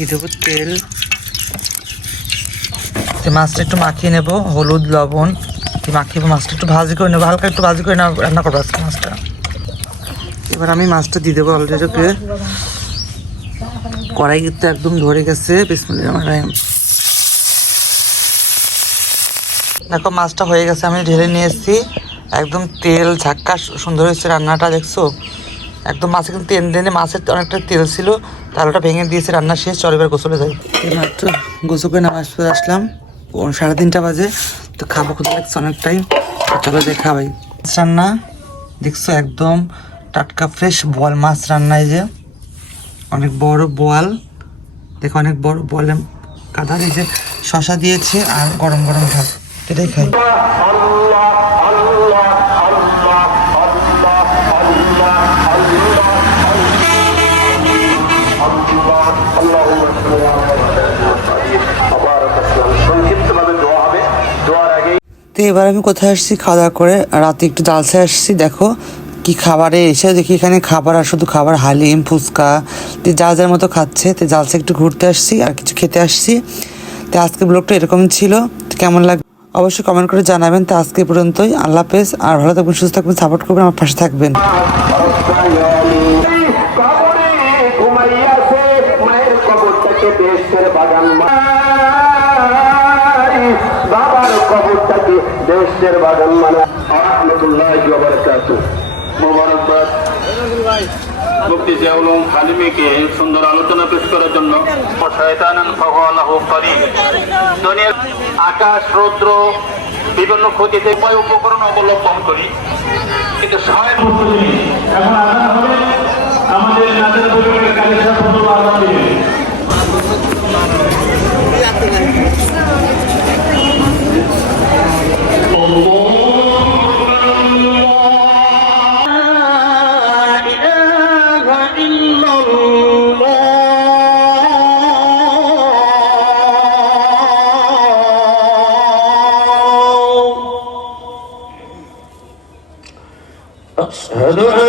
দিয়ে দেবো তেল। মাছটা একটু মাখিয়ে নেবো, হলুদ লবণ মাখিয়ে মাছটা একটু ভাজি করে নেবো, হালকা একটু ভাজি করে রান্না করবো আজকে মাছটা। এবার আমি মাছটা দিয়ে দেবো অলরেডি। কড়াই কিন্তু একদম ধরে গেছে। বিসমিল্লাহির রহমানির রহিম। দেখো মাছটা হয়ে গেছে, আমি ঢেলে নিয়ে এসেছি। একদম তেল ঝাক্কা সুন্দর হয়েছে রান্নাটা, দেখছো একদম। মাছে কিন্তু তেল দেনে, মাছের অনেকটা তেল ছিল, তাহলে ওটা ভেঙে দিয়েছে। রান্না শেষ, চল এবার গোসলে যাই। এই মাত্র গোসল করে নামাজ পড়ে আসলাম, 3:30 বাজে। তো খাবো, কোথাও লাগছে অনেকটাই, চলো যাই খাবাই। মাছ রান্না দেখছো, একদম টাটকা ফ্রেশ বোয়াল মাছ রান্না। এই যে অনেক বড় বোয়াল, দেখো অনেক বড় বোয়ালের কাঁদার। এই যে শশা দিয়েছে আর গরম গরম ভাত, এটাই খাই। তো এবার আমি কোথায় আসছি, খাওয়া দাওয়া করে রাতে একটু জালসায় আসছি। দেখো কি খাবারে এসে দেখি এখানে খাবার, আর শুধু খাবার, হালিম ফুচকা, তো যার যার মতো খাচ্ছে। তো জালসা একটু ঘুরতে আসছি আর কিছু খেতে আসছি। তো আজকে ব্লগটা এরকম ছিল, কেমন লাগবে অবশ্যই কমেন্ট করে জানাবেন। তো আজকে পর্যন্তই, আল্লাহ হাফেজ। আর ভালো থাকবেন, সুস্থ থাকবেন, সাপোর্ট করবেন, আমার পাশে থাকবেন। বাবার কবরটাকে দেশের বাগান মানে রাহমাতুল্লাহি ওয়া বারাকাতুহু। মোবারকবাদ মুফতি জিয়াউল হক হালিমিকে সুন্দর আলোচনা পেশ করার জন্য। শয়তানান ফাওয়ালাহু কারীম। দুনিয়ার আকাশ রৌদ্র বিভিন্ন ক্ষতিতে উপায় উপকরণ অবলম্বন করি, কিন্তু এখন আজান হবে। আমাদের নাচের পরিবারের কালেকশন ফটো আজান দিবে। أشهد